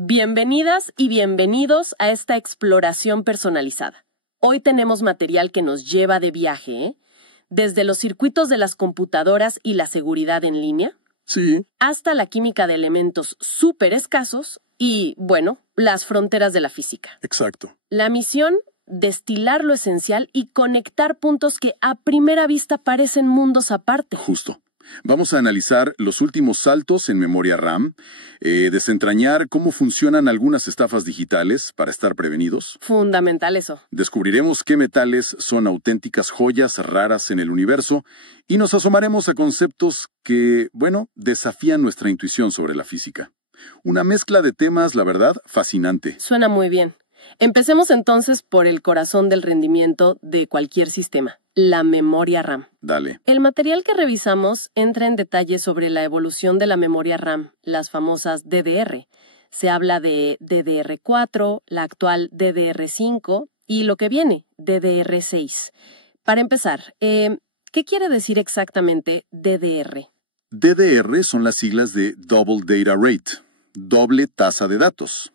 Bienvenidas y bienvenidos a esta exploración personalizada. Hoy tenemos material que nos lleva de viaje, ¿eh? Desde los circuitos de las computadoras y la seguridad en línea, Sí. hasta la química de elementos súper escasos y, bueno, las fronteras de la física. Exacto. La misión, destilar lo esencial y conectar puntos que a primera vista parecen mundos aparte. Justo. Vamos a analizar los últimos saltos en memoria RAM, desentrañar cómo funcionan algunas estafas digitales para estar prevenidos. Fundamental eso. Descubriremos qué metales son auténticas joyas raras en el universo y nos asomaremos a conceptos que, bueno, desafían nuestra intuición sobre la física. Una mezcla de temas, la verdad, fascinante. Suena muy bien. Empecemos entonces por el corazón del rendimiento de cualquier sistema, la memoria RAM. Dale. El material que revisamos entra en detalle sobre la evolución de la memoria RAM, las famosas DDR. Se habla de DDR4, la actual DDR5 y lo que viene, DDR6. Para empezar, ¿qué quiere decir exactamente DDR? DDR son las siglas de Double Data Rate, doble tasa de datos.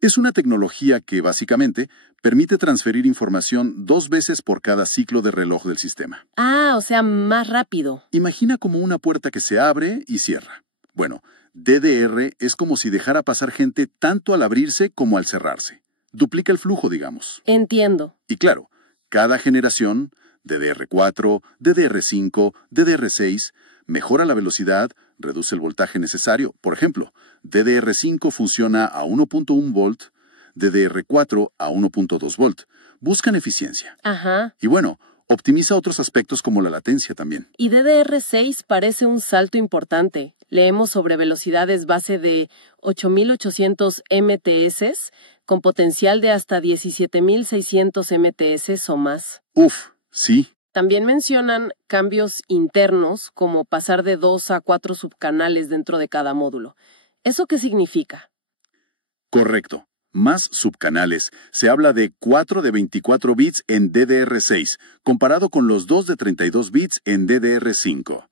Es una tecnología que, básicamente, permite transferir información 2 veces por cada ciclo de reloj del sistema. Ah, o sea, más rápido. Imagina como una puerta que se abre y cierra. Bueno, DDR es como si dejara pasar gente tanto al abrirse como al cerrarse. Duplica el flujo, digamos. Entiendo. Y claro, cada generación, DDR4, DDR5, DDR6, mejora la velocidad, reduce el voltaje necesario. Por ejemplo, DDR5 funciona a 1.1 volt, DDR4 a 1.2 volt. Buscan eficiencia. Ajá. Y bueno, optimiza otros aspectos como la latencia también. Y DDR6 parece un salto importante. Leemos sobre velocidades base de 8.800 MTS con potencial de hasta 17.600 MTS o más. Uf, sí. También mencionan cambios internos como pasar de 2 a 4 subcanales dentro de cada módulo. ¿Eso qué significa? Correcto. Más subcanales. Se habla de 4 de 24 bits en DDR6, comparado con los 2 de 32 bits en DDR5.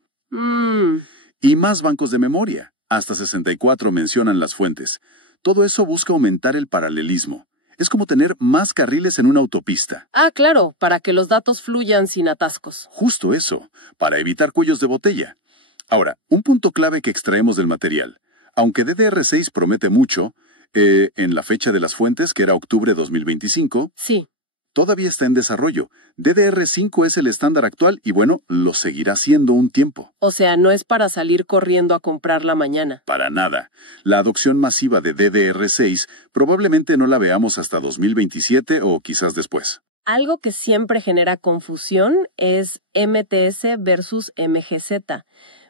Y más bancos de memoria. Hasta 64 mencionan las fuentes. Todo eso busca aumentar el paralelismo. Es como tener más carriles en una autopista. Ah, claro, para que los datos fluyan sin atascos. Justo eso, para evitar cuellos de botella. Ahora, un punto clave que extraemos del material. Aunque DDR6 promete mucho, en la fecha de las fuentes, que era octubre de 2025, Sí. todavía está en desarrollo. DDR5 es el estándar actual y bueno, lo seguirá siendo un tiempo. O sea, no es para salir corriendo a comprarla mañana. Para nada. La adopción masiva de DDR6 probablemente no la veamos hasta 2027 o quizás después. Algo que siempre genera confusión es MTS versus MGZ.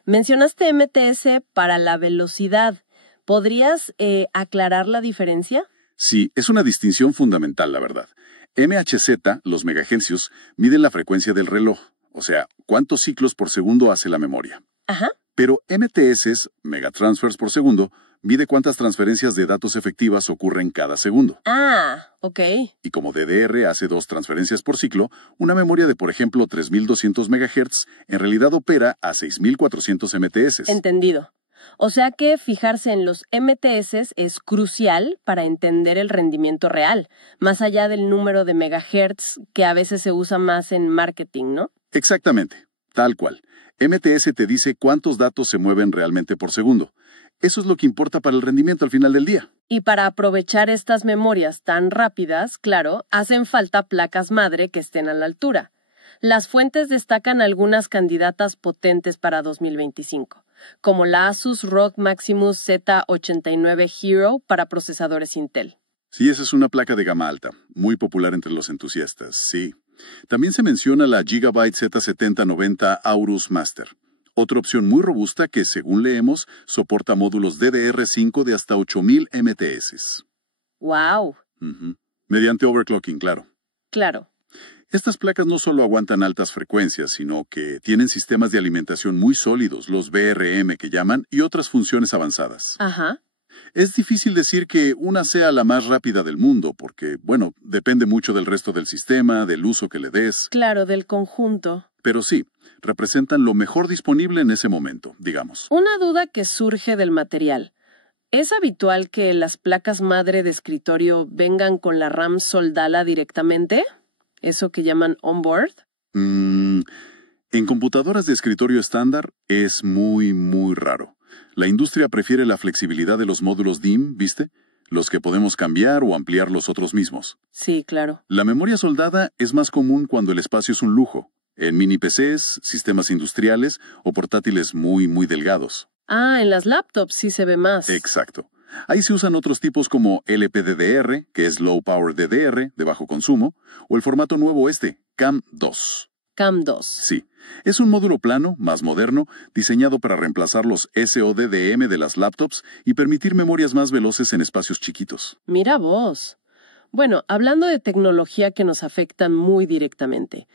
Mencionaste MTS para la velocidad. ¿Podrías aclarar la diferencia? Sí, es una distinción fundamental, la verdad. MHZ, los megahercios, miden la frecuencia del reloj, o sea, cuántos ciclos por segundo hace la memoria. Ajá. Pero MTS, megatransfers por segundo, mide cuántas transferencias de datos efectivas ocurren cada segundo. Ah, ok. Y como DDR hace 2 transferencias por ciclo, una memoria de, por ejemplo, 3200 MHz en realidad opera a 6400 MTS. Entendido. O sea que fijarse en los MTS es crucial para entender el rendimiento real, más allá del número de megahertz que a veces se usa más en marketing, ¿no? Exactamente, tal cual. MTS te dice cuántos datos se mueven realmente por segundo. Eso es lo que importa para el rendimiento al final del día. Y para aprovechar estas memorias tan rápidas, claro, hacen falta placas madre que estén a la altura. Las fuentes destacan algunas candidatas potentes para 2025, como la Asus ROG Maximus Z89 Hero para procesadores Intel. Sí, esa es una placa de gama alta, muy popular entre los entusiastas, sí. También se menciona la Gigabyte Z7090 Aorus Master. Otra opción muy robusta que, según leemos, soporta módulos DDR5 de hasta 8000 MTS. ¡Wow! Mediante overclocking, claro. Claro. Estas placas no solo aguantan altas frecuencias, sino que tienen sistemas de alimentación muy sólidos, los VRM que llaman, y otras funciones avanzadas. Ajá. Es difícil decir que una sea la más rápida del mundo, porque, bueno, depende mucho del resto del sistema, del uso que le des. Claro, del conjunto. Pero sí, representan lo mejor disponible en ese momento, digamos. Una duda que surge del material. ¿Es habitual que las placas madre de escritorio vengan con la RAM soldada directamente? ¿Eso que llaman onboard? En computadoras de escritorio estándar es muy raro. La industria prefiere la flexibilidad de los módulos DIMM, ¿viste? Los que podemos cambiar o ampliar nosotros mismos. Sí, claro. La memoria soldada es más común cuando el espacio es un lujo, en mini PCs, sistemas industriales o portátiles muy delgados. Ah, en las laptops sí se ve más. Exacto. Ahí se usan otros tipos como LPDDR, que es Low Power DDR, de bajo consumo, o el formato nuevo CAM2. CAM2. Sí, es un módulo plano, más moderno, diseñado para reemplazar los SODDM de las laptops y permitir memorias más veloces en espacios chiquitos. Mira vos. Bueno, hablando de tecnología que nos afectan muy directamente,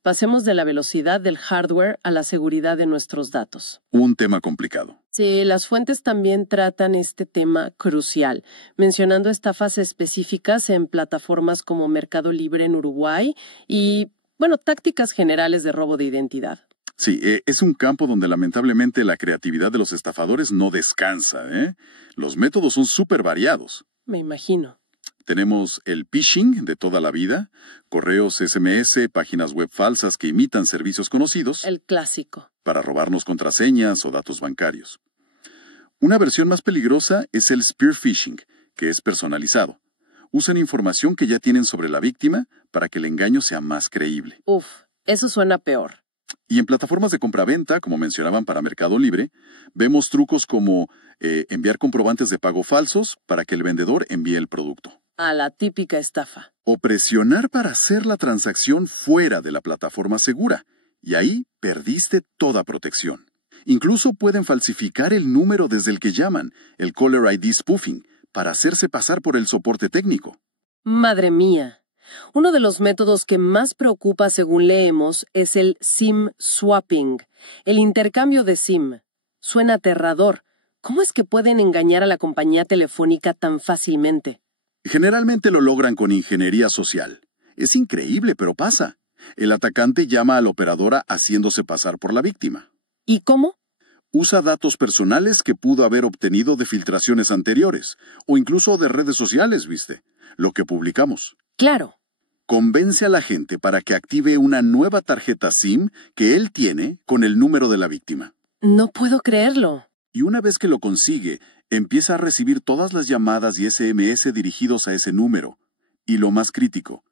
pasemos de la velocidad del hardware a la seguridad de nuestros datos. Un tema complicado. Sí, las fuentes también tratan este tema crucial, mencionando estafas específicas en plataformas como Mercado Libre en Uruguay y, tácticas generales de robo de identidad. Sí, es un campo donde lamentablemente la creatividad de los estafadores no descansa, ¿eh? Los métodos son súper variados. Me imagino. Tenemos el phishing de toda la vida, correos SMS, páginas web falsas que imitan servicios conocidos. El clásico. Para robarnos contraseñas o datos bancarios. Una versión más peligrosa es el spear phishing, que es personalizado. Usan información que ya tienen sobre la víctima para que el engaño sea más creíble. Uf, eso suena peor. Y en plataformas de compraventa, como mencionaban para Mercado Libre, vemos trucos como enviar comprobantes de pago falsos para que el vendedor envíe el producto. A la típica estafa. O presionar para hacer la transacción fuera de la plataforma segura, y ahí perdiste toda protección. Incluso pueden falsificar el número desde el que llaman, el Caller ID spoofing, para hacerse pasar por el soporte técnico. Madre mía. Uno de los métodos que más preocupa según leemos es el SIM swapping, el intercambio de SIM. Suena aterrador. ¿Cómo es que pueden engañar a la compañía telefónica tan fácilmente? Generalmente lo logran con ingeniería social. Es increíble, pero pasa. El atacante llama a la operadora haciéndose pasar por la víctima. ¿Y cómo? Usa datos personales que pudo haber obtenido de filtraciones anteriores, o incluso de redes sociales, ¿viste? Lo que publicamos. Claro. Convence a la gente para que active una nueva tarjeta SIM que él tiene con el número de la víctima. No puedo creerlo. Y una vez que lo consigue, empieza a recibir todas las llamadas y SMS dirigidos a ese número. Y lo más crítico,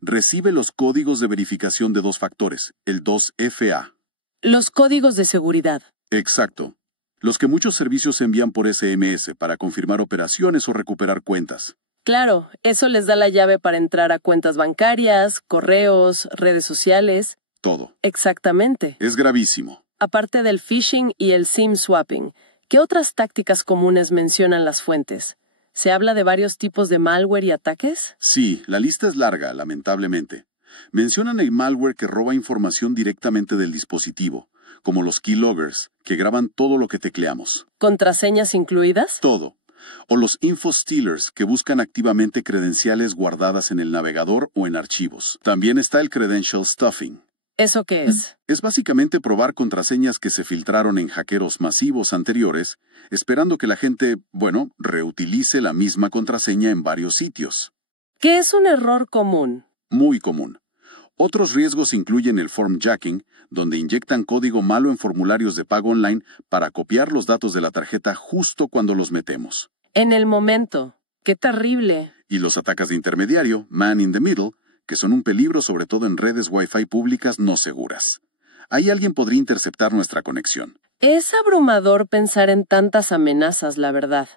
recibe los códigos de verificación de 2 factores, el 2FA. Los códigos de seguridad. Exacto. Los que muchos servicios envían por SMS para confirmar operaciones o recuperar cuentas. Claro, eso les da la llave para entrar a cuentas bancarias, correos, redes sociales. Todo. Exactamente. Es gravísimo. Aparte del phishing y el SIM swapping, ¿qué otras tácticas comunes mencionan las fuentes? ¿Se habla de varios tipos de malware y ataques? Sí, la lista es larga, lamentablemente. Mencionan el malware que roba información directamente del dispositivo, como los keyloggers, que graban todo lo que tecleamos. ¿Contraseñas incluidas? Todo. O los infostealers, que buscan activamente credenciales guardadas en el navegador o en archivos. También está el credential stuffing. ¿Eso qué es? Es básicamente probar contraseñas que se filtraron en hackeros masivos anteriores, esperando que la gente, reutilice la misma contraseña en varios sitios. ¿Qué es un error común? Muy común. Otros riesgos incluyen el form jacking, donde inyectan código malo en formularios de pago online para copiar los datos de la tarjeta justo cuando los metemos. En el momento. ¡Qué terrible! Y los ataques de intermediario, man in the middle, que son un peligro sobre todo en redes Wi-Fi públicas no seguras. Ahí alguien podría interceptar nuestra conexión. Es abrumador pensar en tantas amenazas, la verdad.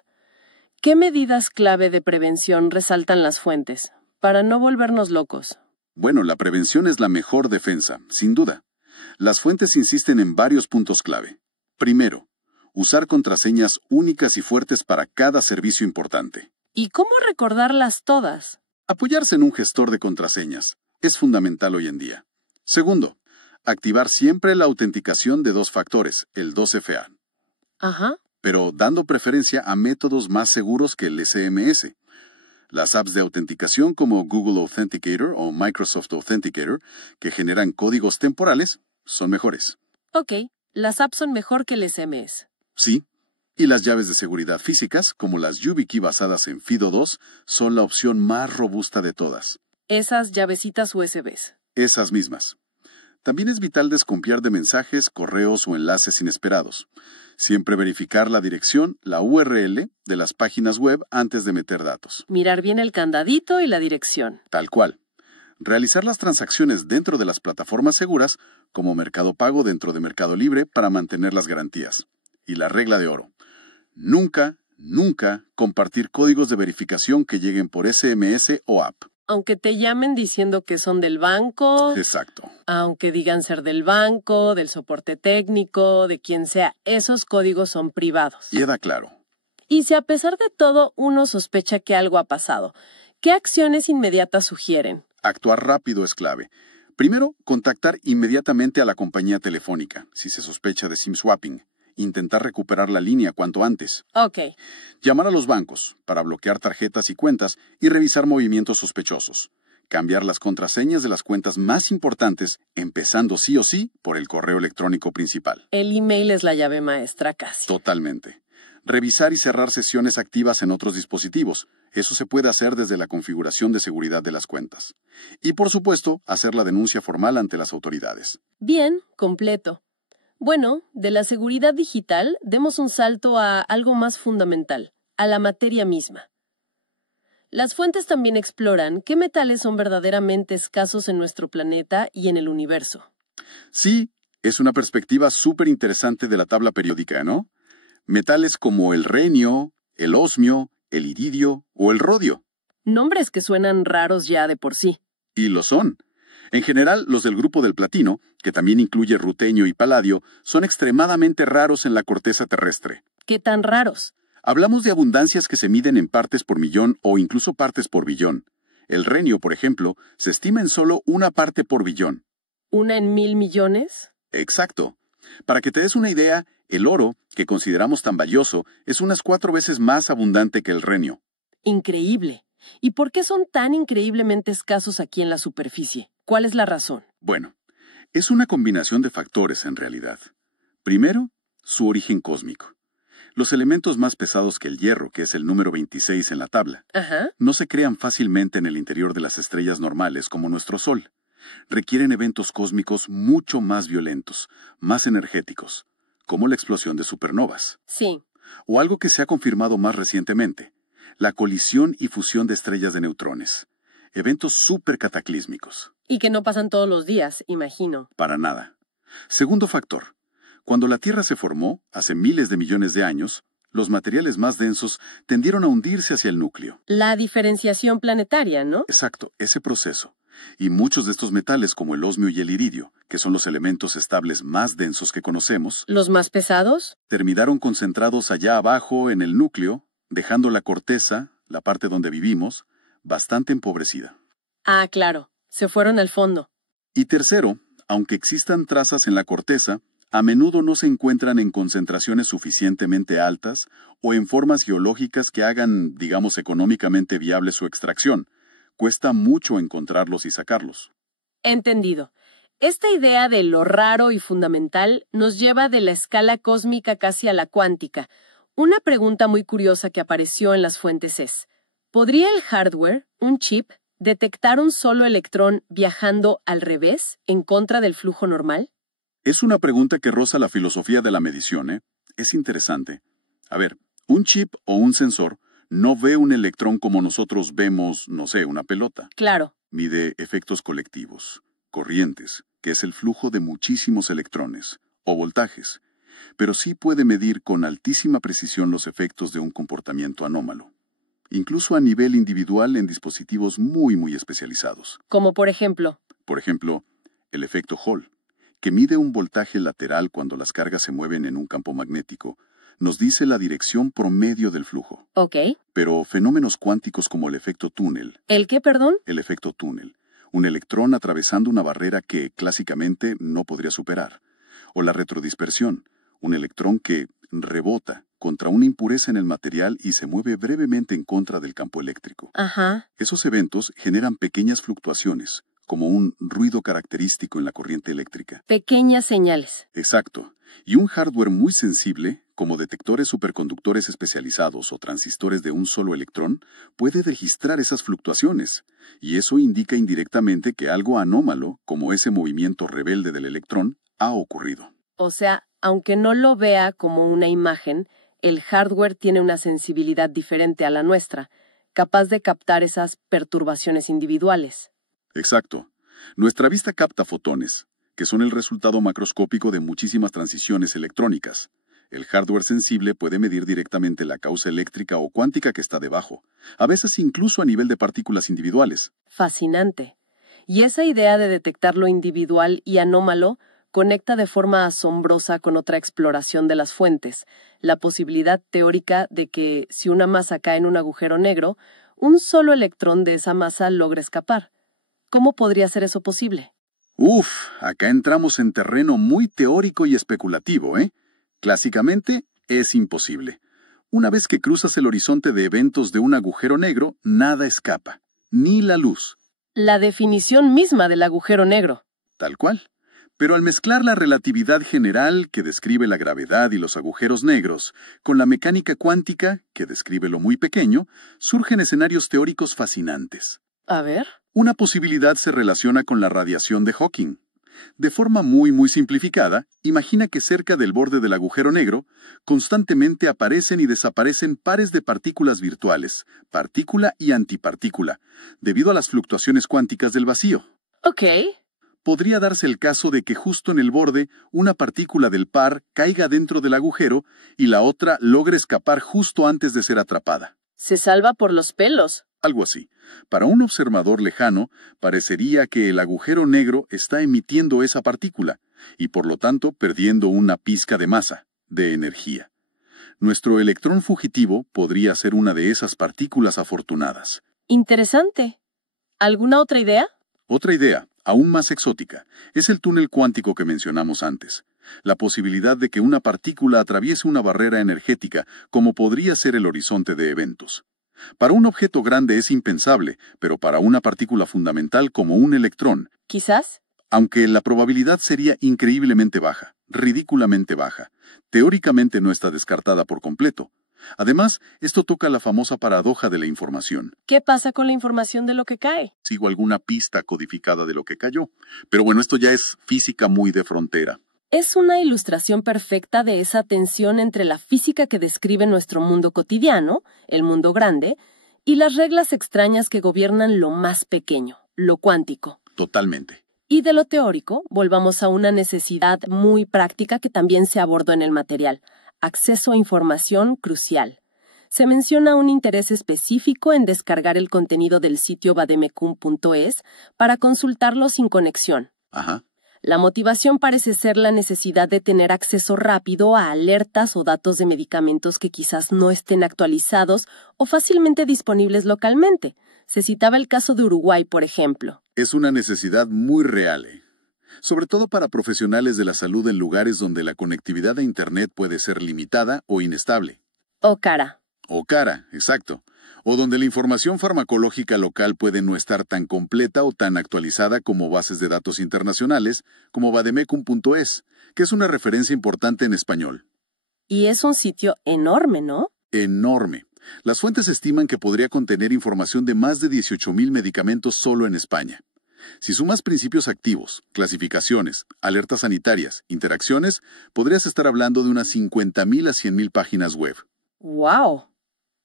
¿Qué medidas clave de prevención resaltan las fuentes, para no volvernos locos? Bueno, la prevención es la mejor defensa, sin duda. Las fuentes insisten en varios puntos clave. Primero, usar contraseñas únicas y fuertes para cada servicio importante. ¿Y cómo recordarlas todas? Apoyarse en un gestor de contraseñas es fundamental hoy en día. Segundo, activar siempre la autenticación de 2 factores, el 2FA. Ajá. Pero dando preferencia a métodos más seguros que el SMS. Las apps de autenticación como Google Authenticator o Microsoft Authenticator, que generan códigos temporales, son mejores. Ok, las apps son mejor que el SMS. Sí, Y las llaves de seguridad físicas, como las YubiKey basadas en FIDO2, son la opción más robusta de todas. Esas llavecitas USBs. Esas mismas. También es vital desconfiar de mensajes, correos o enlaces inesperados. Siempre verificar la dirección, la URL, de las páginas web antes de meter datos. Mirar bien el candadito y la dirección. Tal cual. Realizar las transacciones dentro de las plataformas seguras, como Mercado Pago dentro de Mercado Libre, para mantener las garantías. Y la regla de oro. Nunca compartir códigos de verificación que lleguen por SMS o app. Aunque te llamen diciendo que son del banco. Exacto. Aunque digan ser del banco, del soporte técnico, de quien sea, esos códigos son privados. Queda claro. Y si a pesar de todo uno sospecha que algo ha pasado, ¿qué acciones inmediatas sugieren? Actuar rápido es clave. Primero, contactar inmediatamente a la compañía telefónica, si se sospecha de SIM swapping. Intentar recuperar la línea cuanto antes. Ok. Llamar a los bancos para bloquear tarjetas y cuentas y revisar movimientos sospechosos. Cambiar las contraseñas de las cuentas más importantes, empezando sí o sí por el correo electrónico principal. El email es la llave maestra casi. Totalmente. Revisar y cerrar sesiones activas en otros dispositivos. Eso se puede hacer desde la configuración de seguridad de las cuentas. Y por supuesto, hacer la denuncia formal ante las autoridades. Bien, completo. Bueno, de la seguridad digital demos un salto a algo más fundamental, a la materia misma. Las fuentes también exploran qué metales son verdaderamente escasos en nuestro planeta y en el universo. Sí, es una perspectiva súper interesante de la tabla periódica, ¿no? Metales como el renio, el osmio, el iridio o el rodio. Nombres que suenan raros ya de por sí. Y lo son. En general, los del grupo del platino, que también incluye rutenio y paladio, son extremadamente raros en la corteza terrestre. ¿Qué tan raros? Hablamos de abundancias que se miden en partes por millón o incluso partes por billón. El renio, por ejemplo, se estima en solo una parte por billón. ¿Una en 1.000 millones? Exacto. Para que te des una idea, el oro, que consideramos tan valioso, es unas 4 veces más abundante que el renio. Increíble. ¿Y por qué son tan increíblemente escasos aquí en la superficie? ¿Cuál es la razón? Bueno, es una combinación de factores en realidad. Primero, su origen cósmico. Los elementos más pesados que el hierro, que es el número 26 en la tabla, no se crean fácilmente en el interior de las estrellas normales como nuestro Sol. Requieren eventos cósmicos mucho más violentos, más energéticos, como la explosión de supernovas. Sí. O algo que se ha confirmado más recientemente, la colisión y fusión de estrellas de neutrones. Eventos súper cataclísmicos. Y que no pasan todos los días, imagino. Para nada. Segundo factor. Cuando la Tierra se formó, hace miles de millones de años, los materiales más densos tendieron a hundirse hacia el núcleo. La diferenciación planetaria, ¿no? Exacto, ese proceso. Y muchos de estos metales, como el osmio y el iridio, que son los elementos estables más densos que conocemos, ¿los más pesados? terminaron concentrados allá abajo en el núcleo, dejando la corteza, la parte donde vivimos, bastante empobrecida. Ah, claro. Se fueron al fondo. Y tercero, aunque existan trazas en la corteza, a menudo no se encuentran en concentraciones suficientemente altas o en formas geológicas que hagan, digamos, económicamente viable su extracción. Cuesta mucho encontrarlos y sacarlos. Entendido. Esta idea de lo raro y fundamental nos lleva de la escala cósmica casi a la cuántica. Una pregunta muy curiosa que apareció en las fuentes es, ¿podría el hardware, un chip, detectar un solo electrón viajando al revés, en contra del flujo normal? Es una pregunta que roza la filosofía de la medición, ¿eh? Es interesante. A ver, un chip o un sensor no ve un electrón como nosotros vemos, no sé, una pelota. Claro. Mide efectos colectivos, corrientes, que es el flujo de muchísimos electrones, o voltajes, pero sí puede medir con altísima precisión los efectos de un comportamiento anómalo, incluso a nivel individual en dispositivos muy especializados. Como por ejemplo, el efecto Hall, que mide un voltaje lateral cuando las cargas se mueven en un campo magnético, nos dice la dirección promedio del flujo. Ok. Pero fenómenos cuánticos como el efecto túnel. ¿El qué, perdón? El efecto túnel. Un electrón atravesando una barrera que, clásicamente, no podría superar. O la retrodispersión. Un electrón que rebota contra una impureza en el material y se mueve brevemente en contra del campo eléctrico. Ajá. Esos eventos generan pequeñas fluctuaciones, como un ruido característico en la corriente eléctrica. Pequeñas señales. Exacto. Y un hardware muy sensible, como detectores superconductores especializados o transistores de un solo electrón, puede registrar esas fluctuaciones, y eso indica indirectamente que algo anómalo, como ese movimiento rebelde del electrón, ha ocurrido. O sea, aunque no lo vea como una imagen, el hardware tiene una sensibilidad diferente a la nuestra, capaz de captar esas perturbaciones individuales. Exacto. Nuestra vista capta fotones, que son el resultado macroscópico de muchísimas transiciones electrónicas. El hardware sensible puede medir directamente la causa eléctrica o cuántica que está debajo, a veces incluso a nivel de partículas individuales. Fascinante. Y esa idea de detectar lo individual y anómalo conecta de forma asombrosa con otra exploración de las fuentes, la posibilidad teórica de que, si una masa cae en un agujero negro, un solo electrón de esa masa logra escapar. ¿Cómo podría ser eso posible? Acá entramos en terreno muy teórico y especulativo, ¿eh? Clásicamente, es imposible. Una vez que cruzas el horizonte de eventos de un agujero negro, nada escapa, ni la luz. La definición misma del agujero negro. Tal cual. Pero al mezclar la relatividad general, que describe la gravedad y los agujeros negros, con la mecánica cuántica, que describe lo muy pequeño, surgen escenarios teóricos fascinantes. A ver. Una posibilidad se relaciona con la radiación de Hawking. De forma muy simplificada, imagina que cerca del borde del agujero negro, constantemente aparecen y desaparecen pares de partículas virtuales, partícula y antipartícula, debido a las fluctuaciones cuánticas del vacío. Ok. Podría darse el caso de que justo en el borde, una partícula del par caiga dentro del agujero y la otra logre escapar justo antes de ser atrapada. Se salva por los pelos. Algo así. Para un observador lejano, parecería que el agujero negro está emitiendo esa partícula, y por lo tanto perdiendo una pizca de masa, de energía. Nuestro electrón fugitivo podría ser una de esas partículas afortunadas. Interesante. ¿Alguna otra idea? Otra idea, aún más exótica, es el túnel cuántico que mencionamos antes. La posibilidad de que una partícula atraviese una barrera energética, como podría ser el horizonte de eventos. Para un objeto grande es impensable, pero para una partícula fundamental como un electrón, ¿Quizás? aunque la probabilidad sería increíblemente baja, ridículamente baja, teóricamente no está descartada por completo. Además, esto toca la famosa paradoja de la información. ¿Qué pasa con la información de lo que cae? Sigo alguna pista codificada de lo que cayó. Pero bueno, esto ya es física muy de frontera. Es una ilustración perfecta de esa tensión entre la física que describe nuestro mundo cotidiano, el mundo grande, y las reglas extrañas que gobiernan lo más pequeño, lo cuántico. Totalmente. Y de lo teórico, volvamos a una necesidad muy práctica que también se abordó en el material: acceso a información crucial. Se menciona un interés específico en descargar el contenido del sitio vademecum.es para consultarlo sin conexión. Ajá. La motivación parece ser la necesidad de tener acceso rápido a alertas o datos de medicamentos que quizás no estén actualizados o fácilmente disponibles localmente. Se citaba el caso de Uruguay, por ejemplo. Es una necesidad muy real, sobre todo para profesionales de la salud en lugares donde la conectividad a Internet puede ser limitada o inestable. O cara. O cara, exacto. O donde la información farmacológica local puede no estar tan completa o tan actualizada como bases de datos internacionales, como vademecum.es, que es una referencia importante en español. Y es un sitio enorme, ¿no? Enorme. Las fuentes estiman que podría contener información de más de 18,000 medicamentos solo en España. Si sumas principios activos, clasificaciones, alertas sanitarias, interacciones, podrías estar hablando de unas 50,000 a 100,000 páginas web. ¡Wow!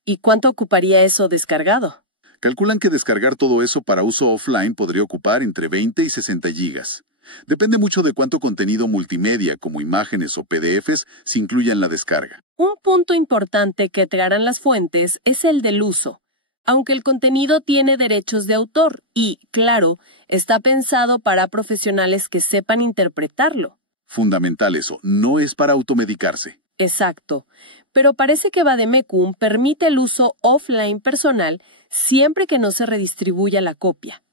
¿Y cuánto ocuparía eso descargado? Calculan que descargar todo eso para uso offline podría ocupar entre 20 y 60 gigas. Depende mucho de cuánto contenido multimedia, como imágenes o PDFs, se incluya en la descarga. Un punto importante que traerán las fuentes es el del uso. Aunque el contenido tiene derechos de autor y, claro, está pensado para profesionales que sepan interpretarlo. Fundamental eso, no es para automedicarse. Exacto. Pero parece que Vademecum permite el uso offline personal siempre que no se redistribuya la copia.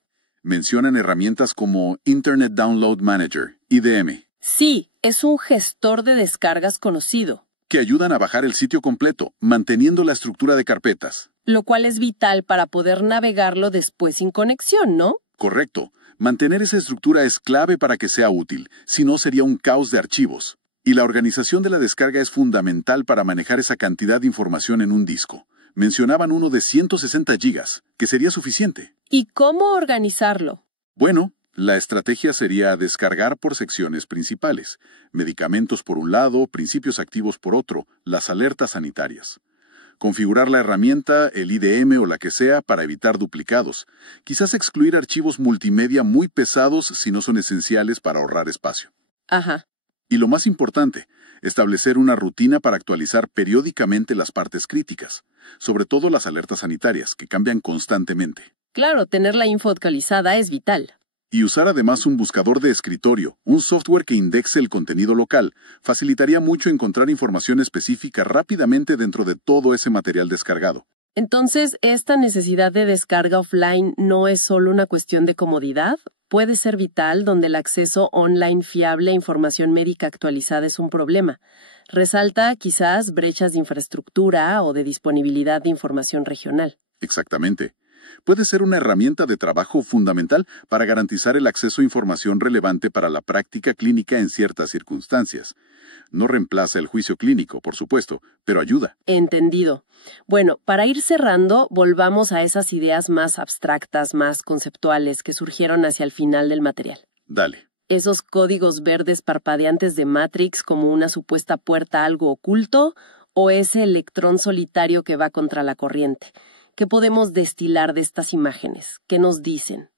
Mencionan herramientas como Internet Download Manager, IDM, Sí, es un gestor de descargas conocido, que ayudan a bajar el sitio completo, manteniendo la estructura de carpetas. lo cual es vital para poder navegarlo después sin conexión, ¿no? Correcto. Mantener esa estructura es clave para que sea útil, si no sería un caos de archivos. Y la organización de la descarga es fundamental para manejar esa cantidad de información en un disco. Mencionaban uno de 160 gigas, que sería suficiente. ¿Y cómo organizarlo? Bueno, la estrategia sería descargar por secciones principales. Medicamentos por un lado, principios activos por otro, las alertas sanitarias. Configurar la herramienta, el IDM o la que sea, para evitar duplicados. Quizás excluir archivos multimedia muy pesados si no son esenciales para ahorrar espacio. Ajá. Y lo más importante, establecer una rutina para actualizar periódicamente las partes críticas, sobre todo las alertas sanitarias, que cambian constantemente. Claro, tener la info actualizada es vital. Y usar además un buscador de escritorio, un software que indexe el contenido local, facilitaría mucho encontrar información específica rápidamente dentro de todo ese material descargado. Entonces, ¿esta necesidad de descarga offline no es solo una cuestión de comodidad? Puede ser vital donde el acceso online fiable a información médica actualizada es un problema. Resalta quizás brechas de infraestructura o de disponibilidad de información regional. Exactamente. Puede ser una herramienta de trabajo fundamental para garantizar el acceso a información relevante para la práctica clínica en ciertas circunstancias. No reemplaza el juicio clínico, por supuesto, pero ayuda. Entendido. Bueno, para ir cerrando, volvamos a esas ideas más abstractas, más conceptuales que surgieron hacia el final del material. Dale. Esos códigos verdes parpadeantes de Matrix como una supuesta puerta a algo oculto, o ese electrón solitario que va contra la corriente. ¿Qué podemos destilar de estas imágenes? ¿Qué nos dicen?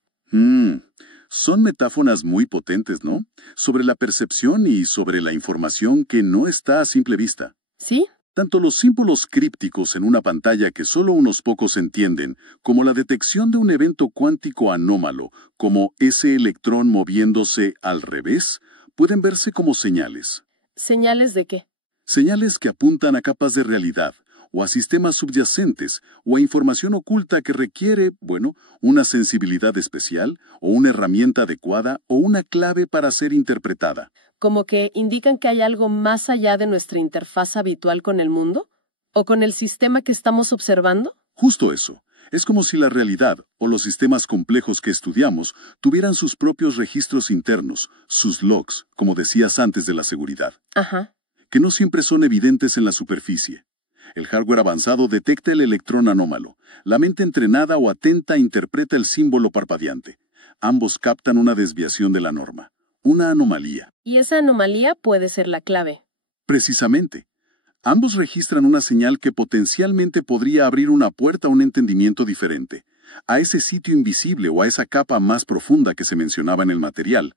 Son metáforas muy potentes, ¿no? Sobre la percepción y sobre la información que no está a simple vista. ¿Sí? Tanto los símbolos crípticos en una pantalla que solo unos pocos entienden, como la detección de un evento cuántico anómalo, como ese electrón moviéndose al revés, pueden verse como señales. ¿Señales de qué? Señales que apuntan a capas de realidad, o a sistemas subyacentes, o a información oculta que requiere, una sensibilidad especial, o una herramienta adecuada, o una clave para ser interpretada. ¿Como que indican que hay algo más allá de nuestra interfaz habitual con el mundo? ¿O con el sistema que estamos observando? Justo eso. Es como si la realidad, o los sistemas complejos que estudiamos, tuvieran sus propios registros internos, sus logs, como decías antes de la seguridad. Ajá. Que no siempre son evidentes en la superficie. El hardware avanzado detecta el electrón anómalo. La mente entrenada o atenta interpreta el símbolo parpadeante. Ambos captan una desviación de la norma, una anomalía. Y esa anomalía puede ser la clave. Precisamente. Ambos registran una señal que potencialmente podría abrir una puerta a un entendimiento diferente, a ese sitio invisible o a esa capa más profunda que se mencionaba en el material.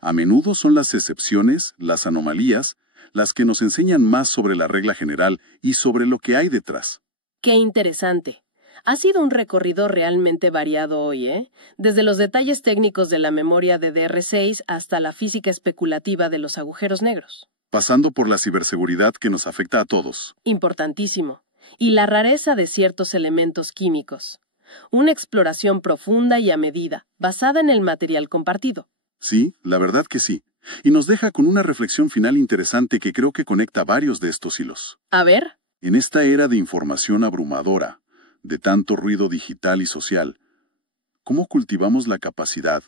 A menudo son las excepciones, las anomalías, las que nos enseñan más sobre la regla general y sobre lo que hay detrás. ¡Qué interesante! Ha sido un recorrido realmente variado hoy, ¿eh? Desde los detalles técnicos de la memoria DDR6 hasta la física especulativa de los agujeros negros. Pasando por la ciberseguridad que nos afecta a todos. Importantísimo. Y la rareza de ciertos elementos químicos. Una exploración profunda y a medida, basada en el material compartido. Sí, la verdad que sí. Y nos deja con una reflexión final interesante que creo que conecta varios de estos hilos. A ver. En esta era de información abrumadora, de tanto ruido digital y social, ¿cómo cultivamos la capacidad,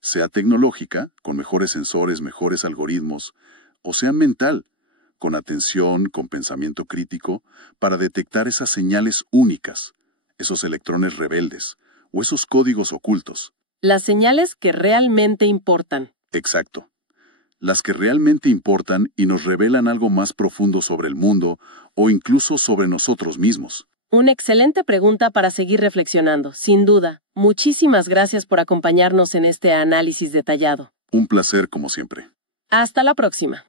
sea tecnológica, con mejores sensores, mejores algoritmos, o sea mental, con atención, con pensamiento crítico, para detectar esas señales únicas, esos electrones rebeldes, o esos códigos ocultos? Las señales que realmente importan. Exacto. Las que realmente importan y nos revelan algo más profundo sobre el mundo o incluso sobre nosotros mismos. Una excelente pregunta para seguir reflexionando, sin duda. Muchísimas gracias por acompañarnos en este análisis detallado. Un placer como siempre. Hasta la próxima.